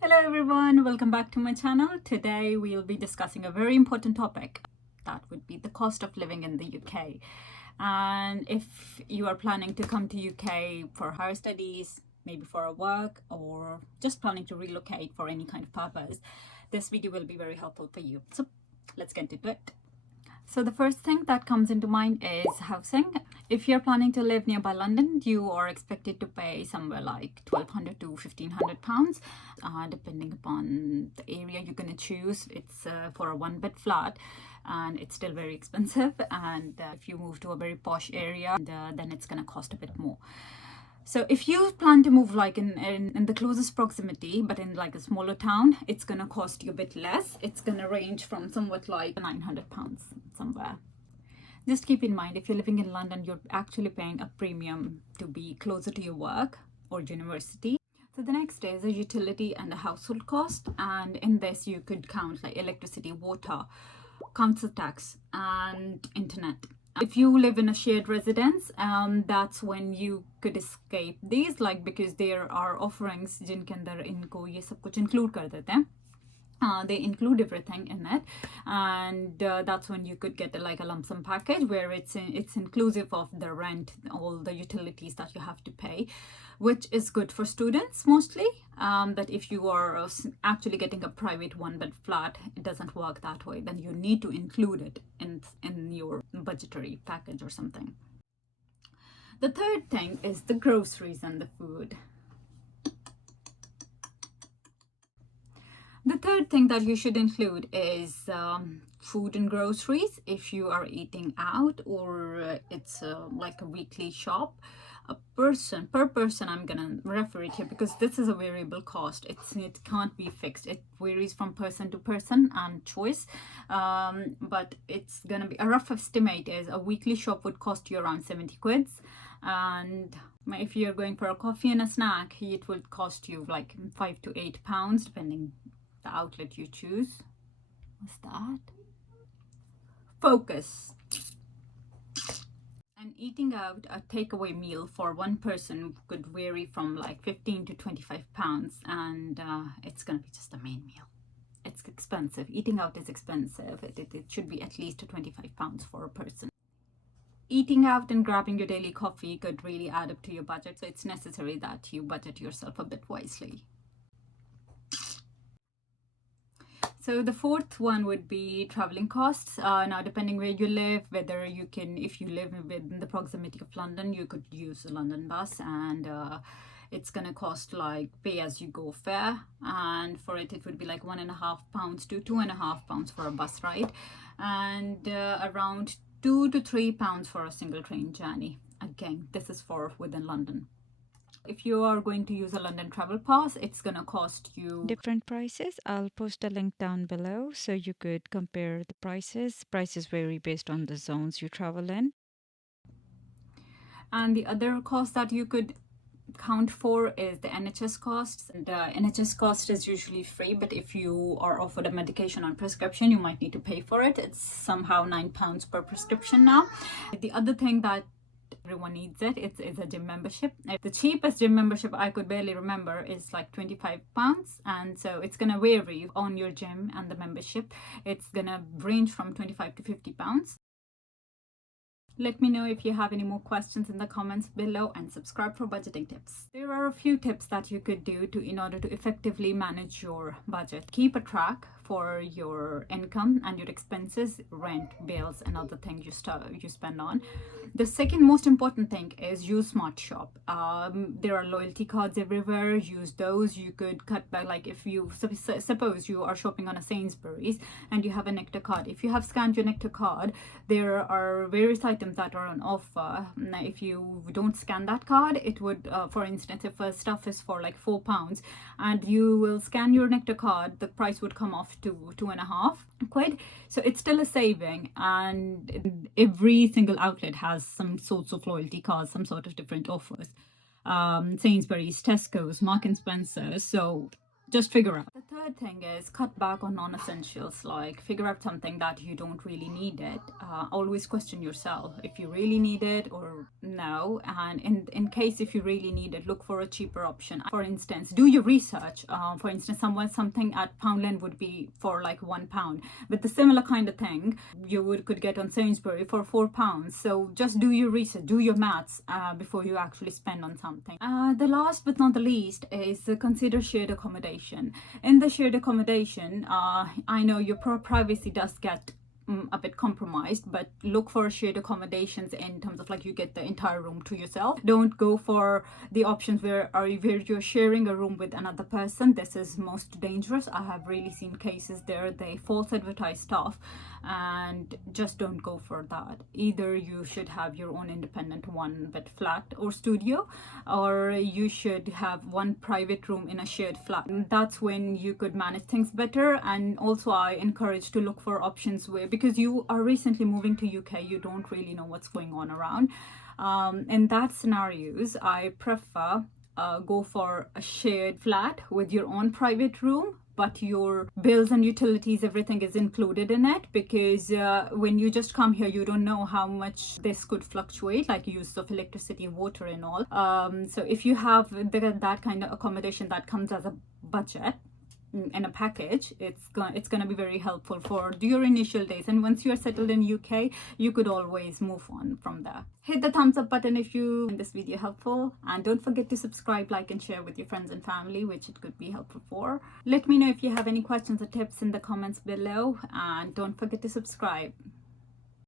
Hello everyone, welcome back to my channel. Today we'll be discussing a very important topic, that would be the cost of living in the UK. And if you are planning to come to UK for higher studies, maybe for a work, or just planning to relocate for any kind of purpose, this video will be very helpful for you. So let's get into it. So the first thing that comes into mind is housing. If you're planning to live nearby London, you are expected to pay somewhere like £1,200 to £1,500, depending upon the area you're going to choose. It's for a one-bed flat, and it's still very expensive. And if you move to a very posh area, then it's going to cost a bit more. So if you plan to move like in the closest proximity, but in like a smaller town, it's going to cost you a bit less. It's going to range from somewhat like £900 somewhere. Just keep in mind, if you're living in London, you're actually paying a premium to be closer to your work or university. So the next is a utility and a household cost. And in this, you could count like electricity, water, council tax, and internet. If you live in a shared residence, that's when you could escape these, like because there are offerings जिनके अंदर इनको ये सब कुछ include कर देते हैं. They include everything in it, and that's when you could get like a lump sum package where it's inclusive of the rent, all the utilities that you have to pay, which is good for students mostly. But if you are actually getting a private one-bed flat, it doesn't work that way. Then you need to include it in your budgetary package or something. The third thing is the groceries and the food. The third thing that you should include is food and groceries. If you are eating out, or it's like a weekly shop, per person, I'm gonna refer it here because this is a variable cost. It can't be fixed. It varies from person to person and choice, but it's gonna be a rough estimate is a weekly shop would cost you around 70 quids, and if you're going for a coffee and a snack, it would cost you like £5 to £8 depending the outlet you choose. What's that? Focus. And eating out, a takeaway meal for one person could vary from like £15 to £25, and it's gonna be just a main meal. It's expensive. Eating out is expensive. It should be at least £25 for a person. Eating out and grabbing your daily coffee could really add up to your budget, so it's necessary that you budget yourself a bit wisely. So the fourth one would be traveling costs. Now, depending where you live, whether you can, if you live within the proximity of London, you could use a London bus, and it's gonna cost like pay-as-you-go fare, and for it would be like £1.5 to £2.5 for a bus ride, and around £2 to £3 for a single train journey. Again, this is for within London. If you are going to use a London travel pass, it's gonna cost you different prices. I'll post a link down below so you could compare the prices. Prices vary based on the zones you travel in. And the other cost that you could count for is the NHS costs. The NHS cost is usually free, but if you are offered a medication on prescription, you might need to pay for it. It's somehow £9 per prescription now. The other thing that everyone needs it's a gym membership. The cheapest gym membership I could barely remember is like £25, and so it's gonna vary on your gym and the membership. It's gonna range from £25 to £50. Let me know if you have any more questions in the comments below, and subscribe for budgeting tips. There are a few tips that you could do in order to effectively manage your budget. Keep a track for your income and your expenses, rent, bills, and other things you spend on. The second most important thing is use Smart Shop. There are loyalty cards everywhere. Use those. You could cut back, like if you suppose you are shopping on a Sainsbury's and you have a Nectar card. If you have scanned your Nectar card, there are various items that are on offer. Now, if you don't scan that card, it would, for instance, if a stuff is for like £4 and you will scan your Nectar card, the price would come off to £2.5. So it's still a saving, and every single outlet has some sorts of loyalty cards, some sort of different offers. Sainsbury's, Tesco's, Mark and Spencer's. So just figure out. The third thing is cut back on non-essentials, like figure out something that you don't really need it. Always question yourself if you really need it or no, and in case if you really need it, look for a cheaper option. For instance, do your research. For instance, something at Poundland would be for like £1, but the similar kind of thing you could get on Sainsbury for £4. So just do your research, do your maths before you actually spend on something. The last but not the least is consider shared accommodation. In the shared accommodation, I know your privacy does get a bit compromised, but look for shared accommodations in terms of like you get the entire room to yourself. Don't go for the options where you're sharing a room with another person. This is most dangerous. I have really seen cases there. They false advertise stuff, and just don't go for that. Either you should have your own independent one bed flat or studio, or you should have one private room in a shared flat. That's when you could manage things better. And also I encourage to look for options where, because you are recently moving to UK, you don't really know what's going on around. In that scenarios, I prefer go for a shared flat with your own private room, but your bills and utilities, everything is included in it, because when you just come here, you don't know how much this could fluctuate, like use of electricity, water and all. So if you have that kind of accommodation that comes as a budget in a package, it's gonna be very helpful for your initial days, and once you're settled in UK, you could always move on from there. Hit the thumbs up button if you find this video helpful, and don't forget to subscribe, like and share with your friends and family, which it could be helpful for. Let me know if you have any questions or tips in the comments below, and don't forget to subscribe.